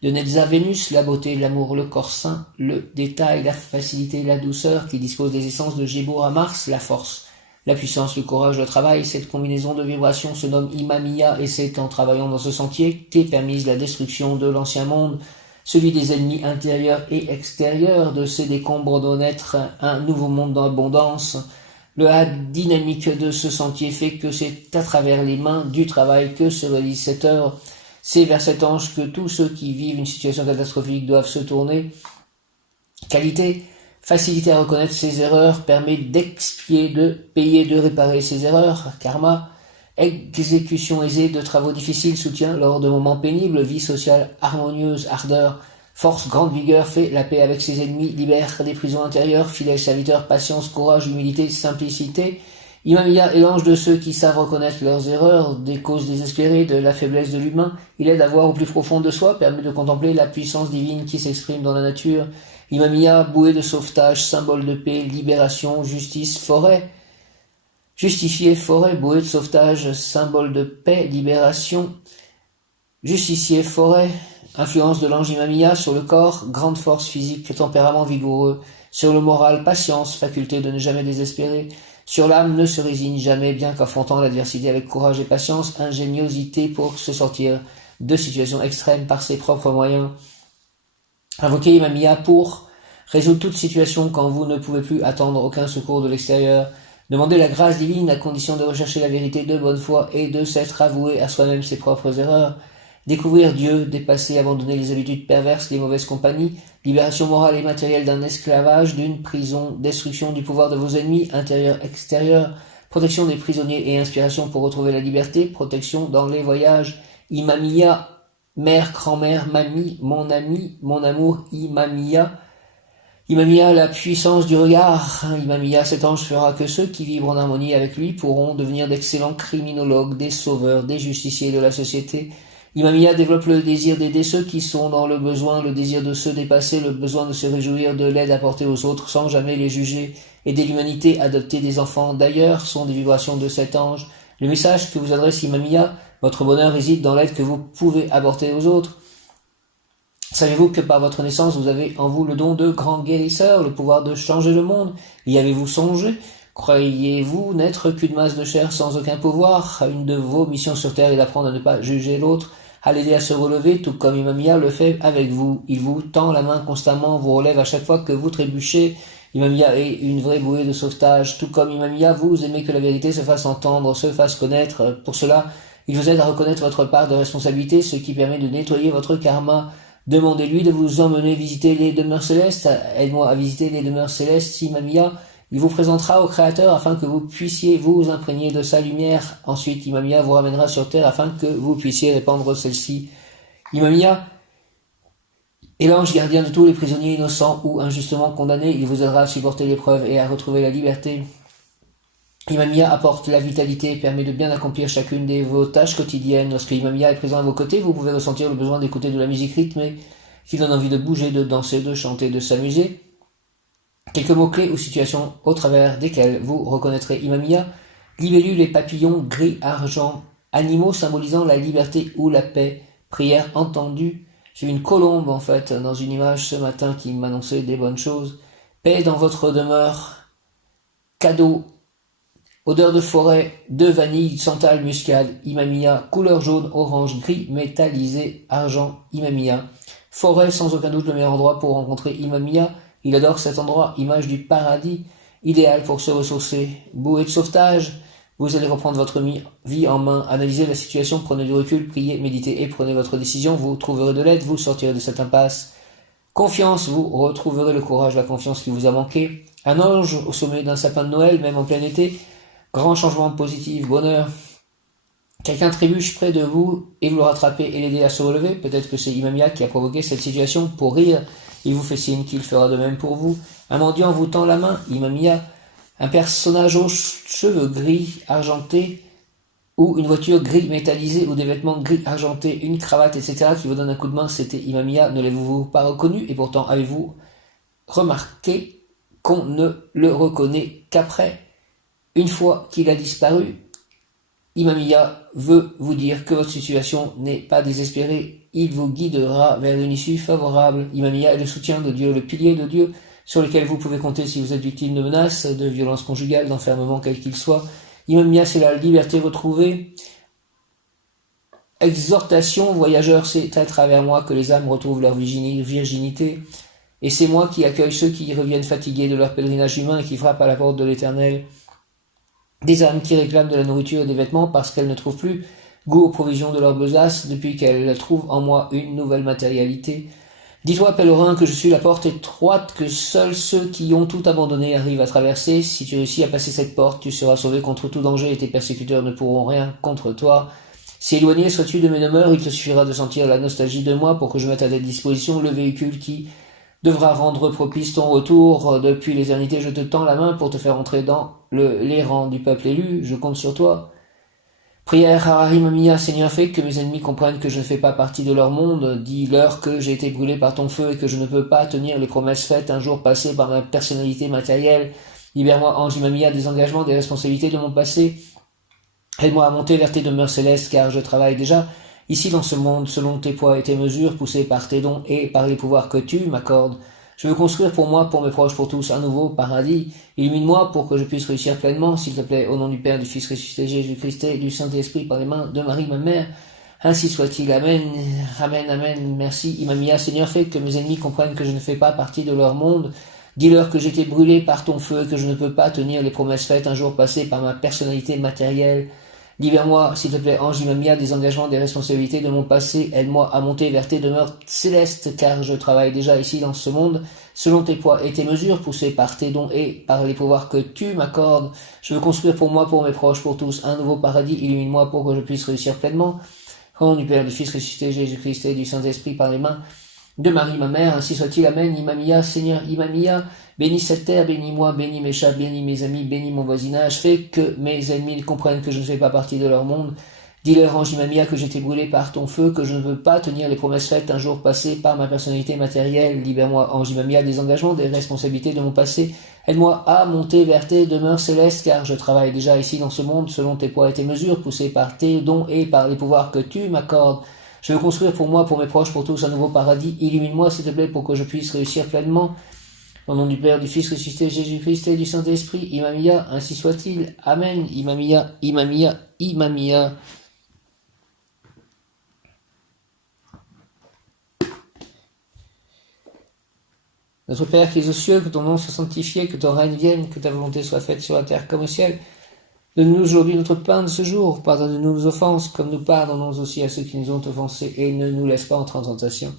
de Netza Vénus, la beauté, l'amour, le corps saint, le détail, la facilité, la douceur, qui dispose des essences de Gébour à Mars, la force, la puissance, le courage, le travail. Cette combinaison de vibrations se nomme Imamiya et c'est en travaillant dans ce sentier qu'est permise la destruction de l'ancien monde, celui des ennemis intérieurs et extérieurs. De ces décombres doit naître un nouveau monde d'abondance. Le dynamique de ce sentier fait que c'est à travers les mains du travail que se réalise cette œuvre. C'est vers cet ange que tous ceux qui vivent une situation catastrophique doivent se tourner. Qualité, facilité à reconnaître ses erreurs, permet d'expier, de payer, de réparer ses erreurs. Karma, exécution aisée de travaux difficiles, soutien lors de moments pénibles, vie sociale harmonieuse, ardeur, force, grande vigueur, fait la paix avec ses ennemis, libère des prisons intérieures, fidèle serviteur, patience, courage, humilité, simplicité. Imamiya est l'ange de ceux qui savent reconnaître leurs erreurs, des causes désespérées, de la faiblesse de l'humain. Il aide à voir au plus profond de soi, permet de contempler la puissance divine qui s'exprime dans la nature. Imamiya, bouée de sauvetage, symbole de paix, libération, justice, forêt. Justifié, forêt, bouée de sauvetage, symbole de paix, libération. Justicier, forêt. Influence de l'ange Imamiya sur le corps, grande force physique, tempérament vigoureux. Sur le moral, patience, faculté de ne jamais désespérer. Sur l'âme, ne se résigne jamais, bien qu'affrontant l'adversité avec courage et patience, ingéniosité pour se sortir de situations extrêmes par ses propres moyens. Invoquer Imamiya pour résoudre toute situation quand vous ne pouvez plus attendre aucun secours de l'extérieur, demander la grâce divine à condition de rechercher la vérité de bonne foi et de s'être avoué à soi-même ses propres erreurs, découvrir Dieu, dépasser, abandonner les habitudes perverses, les mauvaises compagnies, libération morale et matérielle d'un esclavage, d'une prison, destruction du pouvoir de vos ennemis, intérieur-extérieur, protection des prisonniers et inspiration pour retrouver la liberté, protection dans les voyages, Imamiya, mère, grand-mère, mamie, mon ami, mon amour, Imamiya, Imamiya, la puissance du regard. Imamiya, cet ange fera que ceux qui vivent en harmonie avec lui pourront devenir d'excellents criminologues, des sauveurs, des justiciers de la société. Imamiya développe le désir d'aider ceux qui sont dans le besoin, le désir de se dépasser, le besoin de se réjouir de l'aide apportée aux autres sans jamais les juger, aider l'humanité, adopter des enfants d'ailleurs sont des vibrations de cet ange. Le message que vous adresse Imamiya, votre bonheur réside dans l'aide que vous pouvez apporter aux autres. Savez-vous que par votre naissance, vous avez en vous le don de grand guérisseur, le pouvoir de changer le monde? Y avez-vous songé? Croyez-vous n'être qu'une masse de chair sans aucun pouvoir? Une de vos missions sur Terre est d'apprendre à ne pas juger l'autre, à l'aider à se relever, tout comme Imamiya le fait avec vous. Il vous tend la main constamment, vous relève à chaque fois que vous trébuchez. Imamiya est une vraie bouée de sauvetage. Tout comme Imamiya, vous aimez que la vérité se fasse entendre, se fasse connaître. Pour cela, il vous aide à reconnaître votre part de responsabilité, ce qui permet de nettoyer votre karma. Demandez-lui de vous emmener visiter les demeures célestes. Aide-moi à visiter les demeures célestes, Imamiya. Il vous présentera au Créateur afin que vous puissiez vous imprégner de sa lumière. Ensuite, Imamiya vous ramènera sur Terre afin que vous puissiez répandre celle-ci. Imamiya est l'ange gardien de tous les prisonniers innocents ou injustement condamnés. Il vous aidera à supporter l'épreuve et à retrouver la liberté. Imamiya apporte la vitalité et permet de bien accomplir chacune de vos tâches quotidiennes. Lorsque Imamiya est présent à vos côtés, vous pouvez ressentir le besoin d'écouter de la musique rythmée qui donne envie de bouger, de danser, de chanter, de s'amuser. Quelques mots-clés ou situations au travers desquelles vous reconnaîtrez Imamiya. Libellules et papillons, gris, argent, animaux symbolisant la liberté ou la paix. Prière entendue. J'ai vu une colombe en fait dans une image ce matin qui m'annonçait des bonnes choses. Paix dans votre demeure. Cadeau. Odeur de forêt, de vanille, santal, muscade, Imamiya, couleur jaune, orange, gris, métallisé, argent, Imamiya. Forêt, sans aucun doute le meilleur endroit pour rencontrer Imamiya. Il adore cet endroit, image du paradis, idéal pour se ressourcer. Bouée de sauvetage, vous allez reprendre votre vie en main, analysez la situation, prenez du recul, priez, méditez et prenez votre décision. Vous trouverez de l'aide, vous sortirez de cette impasse. Confiance, vous retrouverez le courage, la confiance qui vous a manqué. Un ange au sommet d'un sapin de Noël, même en plein été. Grand changement positif, bonheur. Quelqu'un trébuche près de vous et vous le rattrapez et l'aider à se relever. Peut-être que c'est Imamiya qui a provoqué cette situation pour rire. Il vous fait signe qu'il fera de même pour vous. Un mendiant vous tend la main, Imamiya. Un personnage aux cheveux gris argentés ou une voiture gris métallisée ou des vêtements gris argentés, une cravate, etc. qui vous donne un coup de main, c'était Imamiya. Ne l'avez-vous pas reconnu et pourtant avez-vous remarqué qu'on ne le reconnaît qu'après? Une fois qu'il a disparu, Imamiya veut vous dire que votre situation n'est pas désespérée. Il vous guidera vers une issue favorable. Imamiya est le soutien de Dieu, le pilier de Dieu sur lequel vous pouvez compter si vous êtes victime de menaces, de violences conjugales, d'enfermement quel qu'il soit. Imamiya, c'est la liberté retrouvée. Exhortation, voyageur, c'est à travers moi que les âmes retrouvent leur virginité. Et c'est moi qui accueille ceux qui reviennent fatigués de leur pèlerinage humain et qui frappent à la porte de l'Éternel. Des âmes qui réclament de la nourriture et des vêtements parce qu'elles ne trouvent plus goût aux provisions de leur besace depuis qu'elles trouvent en moi une nouvelle matérialité. Dis-toi, pèlerin, que je suis la porte étroite que seuls ceux qui ont tout abandonné arrivent à traverser. Si tu réussis à passer cette porte, tu seras sauvé contre tout danger et tes persécuteurs ne pourront rien contre toi. Si éloigné sois-tu de mes demeures, il te suffira de sentir la nostalgie de moi pour que je mette à ta disposition le véhicule qui devra rendre propice ton retour. Depuis l'éternité, je te tends la main pour te faire entrer dans les rangs du peuple élu. Je compte sur toi. Prière à Imamiya, Seigneur, fais que mes ennemis comprennent que je ne fais pas partie de leur monde. Dis-leur que j'ai été brûlé par ton feu et que je ne peux pas tenir les promesses faites un jour passé par ma personnalité matérielle. Libère-moi, ange Imamiya, des engagements, des responsabilités de mon passé. Aide-moi à monter vers tes demeures célestes, car je travaille déjà ici dans ce monde, selon tes poids et tes mesures, poussés par tes dons et par les pouvoirs que tu m'accordes. Je veux construire pour moi, pour mes proches, pour tous, un nouveau paradis. Illumine-moi pour que je puisse réussir pleinement, s'il te plaît, au nom du Père, du Fils ressuscité Jésus-Christ et du Saint-Esprit, par les mains de Marie, ma mère. Ainsi soit-il. Amen. Amen, amen. Merci. Imamia, Seigneur, fais que mes ennemis comprennent que je ne fais pas partie de leur monde. Dis-leur que j'ai été brûlé par ton feu et que je ne peux pas tenir les promesses faites un jour passées par ma personnalité matérielle. Libère-moi, s'il te plaît, ange Imamia, des engagements, des responsabilités de mon passé. Aide-moi à monter vers tes demeures célestes, car je travaille déjà ici dans ce monde, selon tes poids et tes mesures, poussés par tes dons et par les pouvoirs que tu m'accordes. Je veux construire pour moi, pour mes proches, pour tous, un nouveau paradis. Illumine-moi pour que je puisse réussir pleinement. Au nom du Père, du Fils ressuscité, Jésus-Christ et du Saint-Esprit par les mains de Marie, ma mère, ainsi soit-il. Amen. Imamia, Seigneur, Imamia, bénis cette terre, bénis-moi, bénis mes chats, bénis mes amis, bénis mon voisinage. Fais que mes ennemis comprennent que je ne fais pas partie de leur monde. Dis-leur, ange Imamia, que j'ai été brûlé par ton feu, que je ne veux pas tenir les promesses faites un jour passées par ma personnalité matérielle. Libère-moi, ange Imamia, des engagements, des responsabilités de mon passé. Aide-moi à monter vers tes demeures célestes, car je travaille déjà ici dans ce monde, selon tes poids et tes mesures, poussés par tes dons et par les pouvoirs que tu m'accordes. Je veux construire pour moi, pour mes proches, pour tous, un nouveau paradis. Illumine-moi, s'il te plaît, pour que je puisse réussir pleinement. Au nom du Père, du Fils ressuscité, Jésus-Christ et du Saint-Esprit. Imamia, ainsi soit-il. Amen. Imamia, Imamia, Imamia. Notre Père qui es aux cieux, que ton nom soit sanctifié, que ton règne vienne, que ta volonté soit faite sur la terre comme au ciel. Donne-nous aujourd'hui notre pain de ce jour. Pardonne-nous nos offenses, comme nous pardonnons aussi à ceux qui nous ont offensés, et ne nous laisse pas entrer en tentation,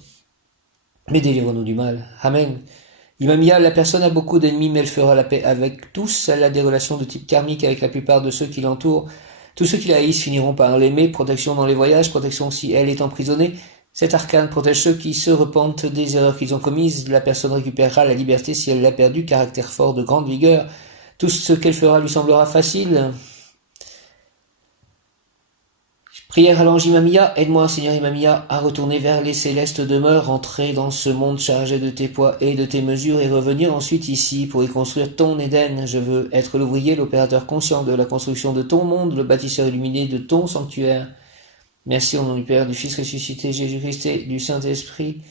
mais délivre-nous du mal. Amen. Imamia, la personne a beaucoup d'ennemis, mais elle fera la paix avec tous. Elle a des relations de type karmique avec la plupart de ceux qui l'entourent. Tous ceux qui la haïssent finiront par l'aimer. Protection dans les voyages, protection si elle est emprisonnée. Cet arcane protège ceux qui se repentent des erreurs qu'ils ont commises. La personne récupérera la liberté si elle l'a perdue. Caractère fort, de grande vigueur. Tout ce qu'elle fera lui semblera facile. Prière à l'ange Imamia, aide-moi, Seigneur Imamia, à retourner vers les célestes demeures, entrer dans ce monde chargé de tes poids et de tes mesures et revenir ensuite ici pour y construire ton Éden. Je veux être l'ouvrier, l'opérateur conscient de la construction de ton monde, le bâtisseur illuminé de ton sanctuaire. Merci au nom du Père, du Fils ressuscité, Jésus-Christ et du Saint-Esprit.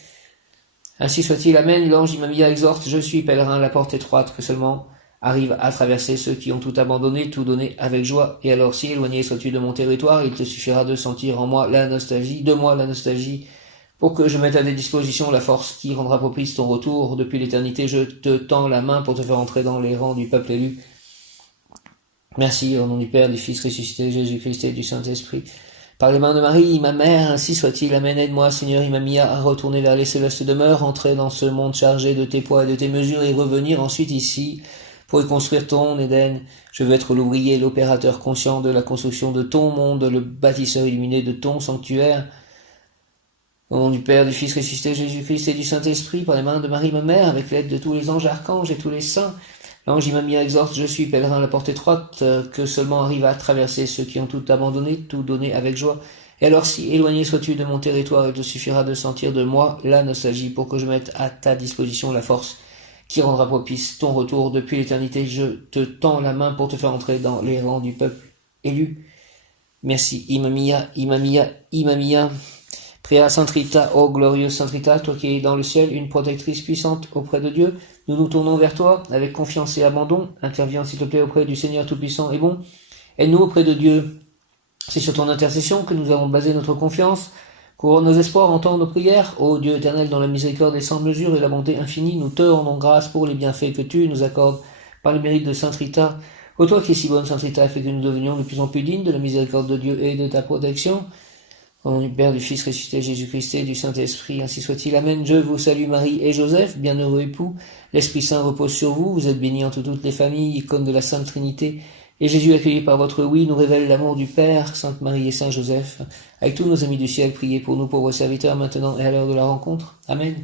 Ainsi soit-il, amen. L'ange Imamia exhorte, je suis pèlerin à la porte étroite que seulement arrive à traverser ceux qui ont tout abandonné, tout donné avec joie. Et alors, si éloigné sois-tu de mon territoire, il te suffira de sentir en moi la nostalgie, pour que je mette à tes dispositions la force qui rendra propice ton retour. Depuis l'éternité, je te tends la main pour te faire entrer dans les rangs du peuple élu. Merci, au nom du Père, du Fils ressuscité, Jésus-Christ et du Saint-Esprit. Par les mains de Marie, ma mère, ainsi soit-il. Amen. Aide-moi, Seigneur Imamia, à retourner vers les célestes demeures, entrer dans ce monde chargé de tes poids et de tes mesures et revenir ensuite ici pour y construire ton Éden. Je veux être l'ouvrier, l'opérateur conscient de la construction de ton monde, le bâtisseur illuminé de ton sanctuaire. Au nom du Père, du Fils ressuscité, Jésus-Christ et du Saint-Esprit, par les mains de Marie, ma mère, avec l'aide de tous les anges, archanges et tous les saints, l'ange Imamia exhorte, je suis pèlerin à la porte étroite, que seulement arrive à traverser ceux qui ont tout abandonné, tout donné avec joie. Et alors si éloigné sois-tu de mon territoire, il te suffira de sentir de moi la nostalgie pour que je mette à ta disposition la force qui rendra propice ton retour. Depuis l'éternité, je te tends la main pour te faire entrer dans les rangs du peuple élu. Merci, Imamia, Imamia, Imamia. Prière à Sainte Rita, ô glorieuse Sainte Rita, toi qui es dans le ciel, une protectrice puissante auprès de Dieu, nous nous tournons vers toi avec confiance et abandon. Interviens s'il te plaît auprès du Seigneur Tout-Puissant et bon. Aide-nous auprès de Dieu. C'est sur ton intercession que nous avons basé notre confiance. Couronne nos espoirs, entends nos prières. Ô Dieu éternel, dans la miséricorde et sans mesure et la bonté infinie, nous te rendons grâce pour les bienfaits que tu nous accordes par le mérite de Sainte Rita. Ô toi qui es si bonne, Sainte Rita, fais que nous devenions de plus en plus dignes de la miséricorde de Dieu et de ta protection. Au nom du Père, du Fils ressuscité, Jésus-Christ et du Saint-Esprit, ainsi soit-il. Amen. Je vous salue Marie et Joseph, bienheureux époux. L'Esprit Saint repose sur vous. Vous êtes bénis entre toutes les familles, icône de la Sainte Trinité. Et Jésus, accueilli par votre oui, nous révèle l'amour du Père, Sainte Marie et Saint Joseph. Avec tous nos amis du ciel, priez pour nous pauvres serviteurs, maintenant et à l'heure de la rencontre. Amen.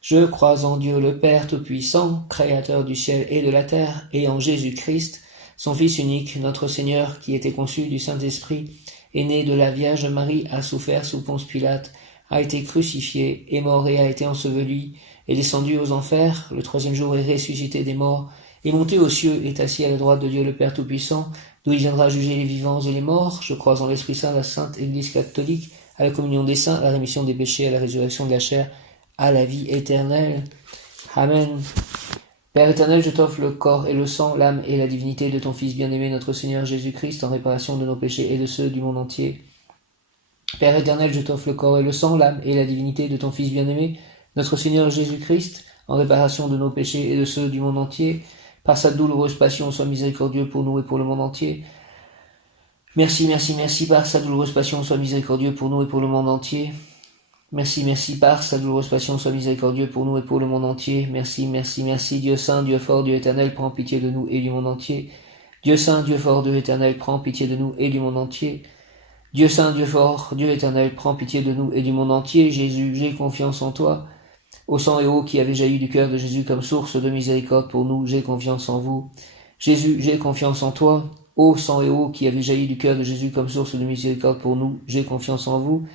Je crois en Dieu le Père Tout-Puissant, Créateur du ciel et de la terre, et en Jésus-Christ, son Fils unique, notre Seigneur, qui était conçu du Saint-Esprit, est né de la Vierge Marie, a souffert sous Ponce Pilate, a été crucifié, est mort et a été enseveli, est descendu aux enfers, le troisième jour est ressuscité des morts, est monté aux cieux, est assis à la droite de Dieu le Père Tout-Puissant, d'où il viendra juger les vivants et les morts. Je crois en l'Esprit Saint, la Sainte Église catholique, à la communion des saints, à la rémission des péchés, à la résurrection de la chair, à la vie éternelle. Amen. Père éternel, je t'offre le corps et le sang, l'âme et la divinité de ton Fils bien-aimé, notre Seigneur Jésus-Christ, en réparation de nos péchés et de ceux du monde entier. Père éternel, je t'offre le corps et le sang, l'âme et la divinité de ton Fils bien-aimé, notre Seigneur Jésus-Christ, en réparation de nos péchés et de ceux du monde entier. Par sa douloureuse passion, sois miséricordieux pour nous et pour le monde entier. Merci, merci, merci, par sa douloureuse passion, sois miséricordieux pour nous et pour le monde entier. Merci, merci, par sa douloureuse passion, sois miséricordieux pour nous et pour le monde entier. Merci, merci, merci, Dieu saint, Dieu fort, Dieu éternel, prends pitié de nous et du monde entier. Dieu saint, Dieu fort, Dieu éternel, prends pitié de nous et du monde entier. Dieu saint, Dieu fort, Dieu éternel, prends pitié de nous et du monde entier. Jésus, j'ai confiance en toi. Ô sang et eau qui avait jailli du cœur de Jésus comme source de miséricorde pour nous, j'ai confiance en vous. Jésus, j'ai confiance en toi. Ô sang et eau qui avait jailli du cœur de Jésus comme source de miséricorde pour nous, j'ai confiance en vous.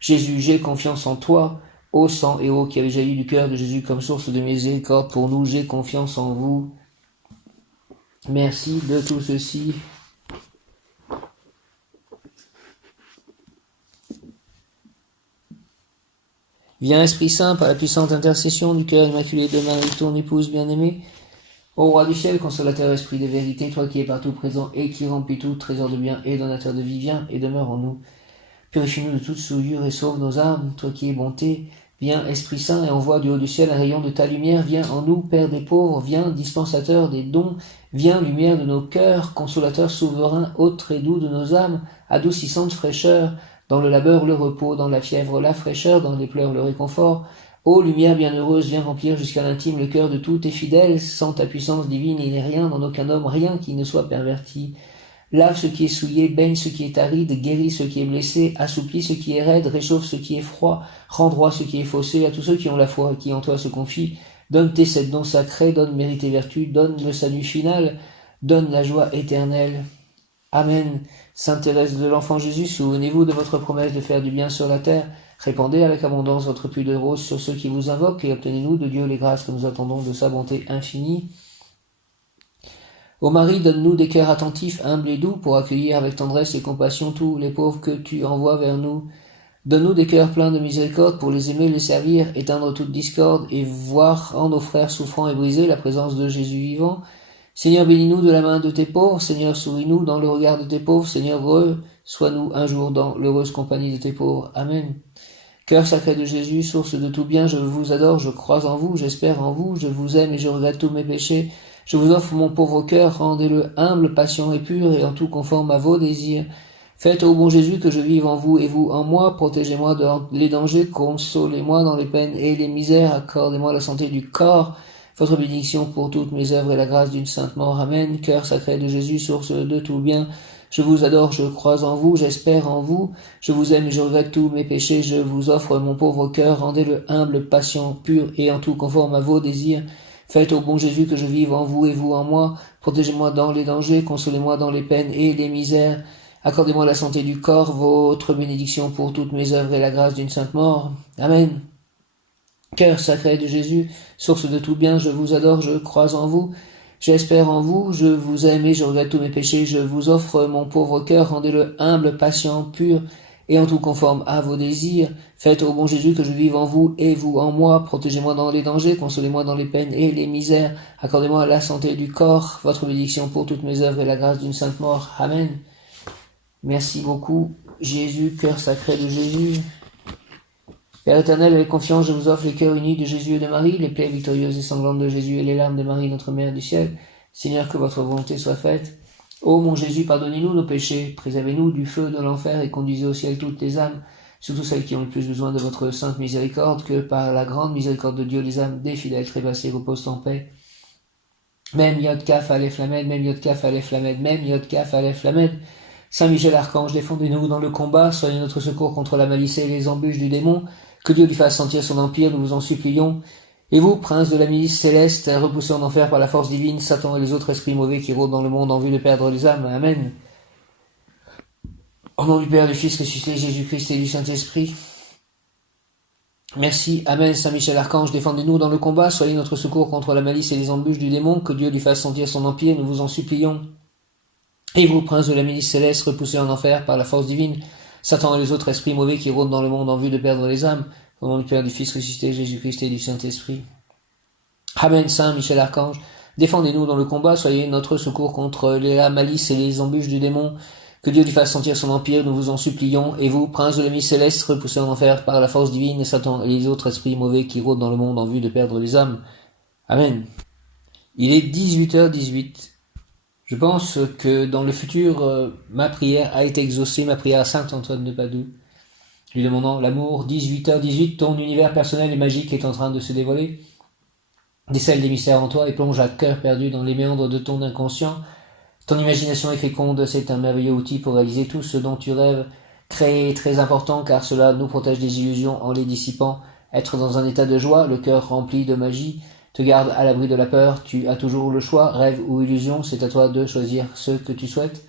Jésus, j'ai confiance en toi. Ô sang et eau qui avait jailli du cœur de Jésus comme source de miséricorde pour nous, j'ai confiance en vous. Merci de tout ceci. Viens, Esprit Saint, par la puissante intercession du cœur immaculé de Marie, ton épouse bien-aimée. Ô Roi du ciel, consolateur, esprit de vérité, toi qui es partout présent et qui remplis tout trésor de bien et donateur de vie, viens et demeure en nous. Purifie-nous de toute souillure et sauve nos âmes, toi qui es bonté. Viens, Esprit Saint, et envoie du haut du ciel un rayon de ta lumière. Viens en nous, Père des pauvres, viens, dispensateur des dons. Viens, lumière de nos cœurs, consolateur souverain, hôte très doux de nos âmes, adoucissante fraîcheur. Dans le labeur, le repos, dans la fièvre, la fraîcheur, dans les pleurs, le réconfort. Ô lumière bienheureuse, viens remplir jusqu'à l'intime le cœur de tous tes fidèles. Sans ta puissance divine, il n'est rien dans aucun homme, rien qui ne soit perverti. Lave ce qui est souillé, baigne ce qui est aride, guéris ce qui est blessé, assouplis ce qui est raide, réchauffe ce qui est froid, rend droit ce qui est faussé, à tous ceux qui ont la foi et qui en toi se confient. Donne tes sept dons sacrés, donne mérite et vertu, donne le salut final, donne la joie éternelle. Amen. Sainte Thérèse de l'Enfant Jésus, souvenez-vous de votre promesse de faire du bien sur la terre. Répandez avec abondance votre pluie de roses sur ceux qui vous invoquent et obtenez-nous de Dieu les grâces que nous attendons de sa bonté infinie. Ô Marie, donne-nous des cœurs attentifs, humbles et doux pour accueillir avec tendresse et compassion tous les pauvres que tu envoies vers nous. Donne-nous des cœurs pleins de miséricorde pour les aimer, les servir, éteindre toute discorde et voir en nos frères souffrants et brisés la présence de Jésus vivant. Seigneur, bénis-nous de la main de tes pauvres. Seigneur, souris-nous dans le regard de tes pauvres. Seigneur, reçois-nous un jour dans l'heureuse compagnie de tes pauvres. Amen. Cœur sacré de Jésus, source de tout bien, je vous adore, je crois en vous, j'espère en vous, je vous aime et je regrette tous mes péchés. Je vous offre mon pauvre cœur, rendez-le humble, patient et pur, et en tout conforme à vos désirs. Faites, ô bon Jésus, que je vive en vous et vous en moi, protégez-moi dans les dangers, consolez-moi dans les peines et les misères, accordez-moi la santé du corps, votre bénédiction pour toutes mes œuvres et la grâce d'une sainte mort. Amen. Cœur sacré de Jésus, source de tout bien, je vous adore, je crois en vous, j'espère en vous, je vous aime et je regrette tous mes péchés, je vous offre mon pauvre cœur, rendez-le humble, patient, pur et en tout conforme à vos désirs. Faites, ô bon Jésus, que je vive en vous et vous en moi, protégez-moi dans les dangers, consolez-moi dans les peines et les misères, accordez-moi la santé du corps, votre bénédiction pour toutes mes œuvres et la grâce d'une sainte mort. Amen. Cœur sacré de Jésus, source de tout bien, je vous adore, je crois en vous, j'espère en vous, je vous aime et je regrette tous mes péchés, je vous offre mon pauvre cœur, rendez-le humble, patient, pur, et en tout conforme à vos désirs. Faites, ô bon Jésus, que je vive en vous et vous en moi, protégez-moi dans les dangers, consolez-moi dans les peines et les misères, accordez-moi la santé du corps, votre bénédiction pour toutes mes œuvres et la grâce d'une sainte mort. Amen. Merci beaucoup, Jésus, cœur sacré de Jésus. Père éternel, avec confiance, je vous offre les cœurs unis de Jésus et de Marie, les plaies victorieuses et sanglantes de Jésus et les larmes de Marie, notre Mère du ciel. Seigneur, que votre volonté soit faite. Ô mon Jésus, pardonnez-nous nos péchés, préservez-nous du feu de l'enfer et conduisez au ciel toutes les âmes, surtout celles qui ont le plus besoin de votre sainte miséricorde, que par la grande miséricorde de Dieu, les âmes des fidèles trépassés reposent en paix. Même Yod Kaf Aleph Lamed, même Yod Kaf Aleph Lamed, même Yod Kaf Aleph Lamed. Saint Michel Archange, défendez-nous dans le combat, soyez notre secours contre la malice et les embûches du démon, que Dieu lui fasse sentir son empire, nous vous en supplions. Et vous, prince de la milice céleste, repoussés en enfer par la force divine, Satan et les autres esprits mauvais qui rôdent dans le monde en vue de perdre les âmes. Amen. Au nom du Père, du Fils ressuscité, Jésus-Christ et du Saint-Esprit. Merci. Amen. Saint Michel Archange, défendez-nous dans le combat, soyez notre secours contre la malice et les embûches du démon, que Dieu lui fasse sentir son empire, nous vous en supplions. Et vous, prince de la milice céleste, repoussés en enfer par la force divine, Satan et les autres esprits mauvais qui rôdent dans le monde en vue de perdre les âmes, au nom du Père, du Fils ressuscité, Jésus-Christ et du Saint-Esprit. Amen. Saint Michel Archange, défendez-nous dans le combat, soyez notre secours contre la malice et les embûches du démon, Que Dieu lui fasse sentir son empire, nous vous en supplions, et vous, prince de l'ennemi céleste, repoussé en enfer par la force divine, Satan et les autres esprits mauvais qui rôdent dans le monde en vue de perdre les âmes. Amen. Il est 18h18. Je pense que dans le futur, ma prière a été exaucée, ma prière à Saint Antoine de Padoue, lui demandant l'amour. 18h18, ton univers personnel et magique est en train de se dévoiler. Décèle des mystères en toi et plonge à cœur perdu dans les méandres de ton inconscient. Ton imagination est féconde, c'est un merveilleux outil pour réaliser tout ce dont tu rêves. Créer est très important car cela nous protège des illusions en les dissipant. Être dans un état de joie, le cœur rempli de magie, te garde à l'abri de la peur, tu as toujours le choix, rêve ou illusion, c'est à toi de choisir ce que tu souhaites.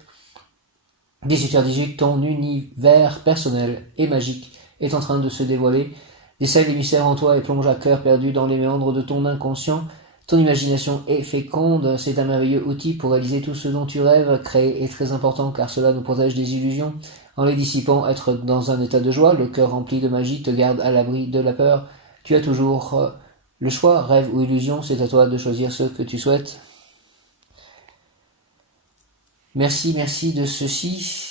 18h18, ton univers personnel et magique est en train de se dévoiler. Décèle les mystères en toi et plonge à cœur perdu dans les méandres de ton inconscient. Ton imagination est féconde, c'est un merveilleux outil pour réaliser tout ce dont tu rêves. Créer est très important car cela nous protège des illusions. En les dissipant, être dans un état de joie, le cœur rempli de magie te garde à l'abri de la peur. Tu as toujours le choix, rêve ou illusion, c'est à toi de choisir ce que tu souhaites. Merci de ceci.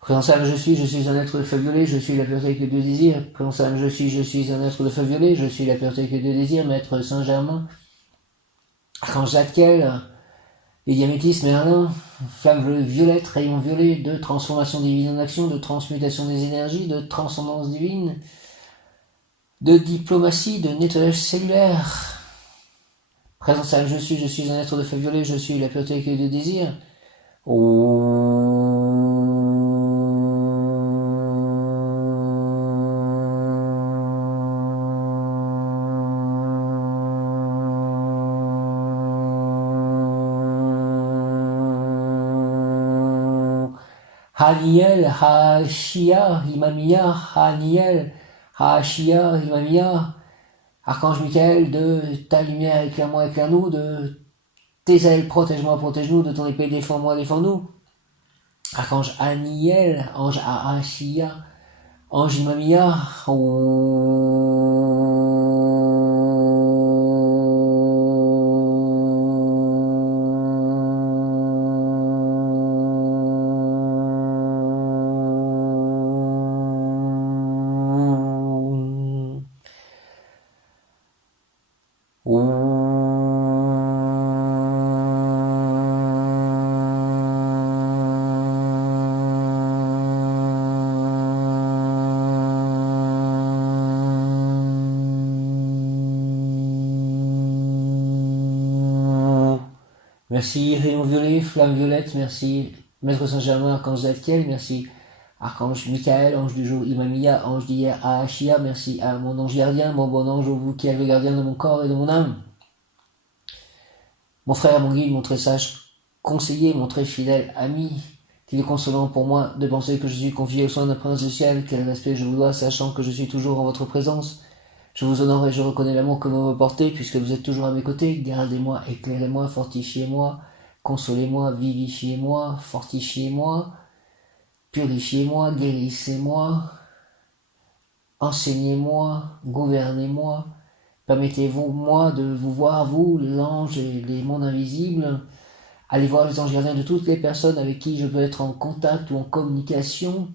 Présensable je suis un être de feu violet, je suis la pureté que Dieu désire. Présensable je suis un être de feu violet, je suis la pureté que Dieu désire. Maître Saint-Germain, Archange Zadkiel, Lady Améthyste, Merlin, flamme violette, rayon violet, de transformation divine en action, de transmutation des énergies, de transcendance divine, de diplomatie, de nettoyage cellulaire. Présensable je suis un être de feu violet, je suis la pureté que Dieu désire. Haniel, Hashia, Imamia, Haniel, Hashia, Imamia, Archange Michael, de ta lumière éclaire-moi, éclaire-nous, de tes ailes protège-moi, protège-nous, de ton épée défends-moi, défends-nous. Archange Haniel, ange Hashia, ange Imamia, Merci, rayon violet, flamme violette, merci, Maître Saint-Germain, Archange Zadkiel, merci, Archange Michael, ange du jour Imamia, ange d'hier Ahashia, merci à mon ange gardien, mon bon ange, vous qui êtes le gardien de mon corps et de mon âme. Mon frère, mon guide, mon très sage conseiller, mon très fidèle ami, qu'il est consolant pour moi de penser que je suis confié au soin d'un prince du ciel, quel respect je vous dois, sachant que je suis toujours en votre présence. Je vous honore et je reconnais l'amour que vous me portez, puisque vous êtes toujours à mes côtés. Gardez-moi, éclairez-moi, fortifiez-moi, consolez-moi, vivifiez-moi, fortifiez-moi, purifiez-moi, guérissez-moi, enseignez-moi, gouvernez-moi. Permettez-vous-moi de vous voir, vous, les anges et les mondes invisibles. Allez voir les anges gardiens de toutes les personnes avec qui je peux être en contact ou en communication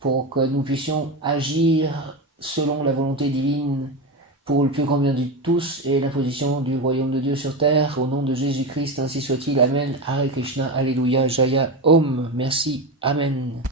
pour que nous puissions agir selon la volonté divine pour le plus grand bien de tous et l'imposition du royaume de Dieu sur terre. Au nom de Jésus-Christ, ainsi soit-il. Amen. Hare Krishna, Alléluia, Jaya, Om. Merci. Amen.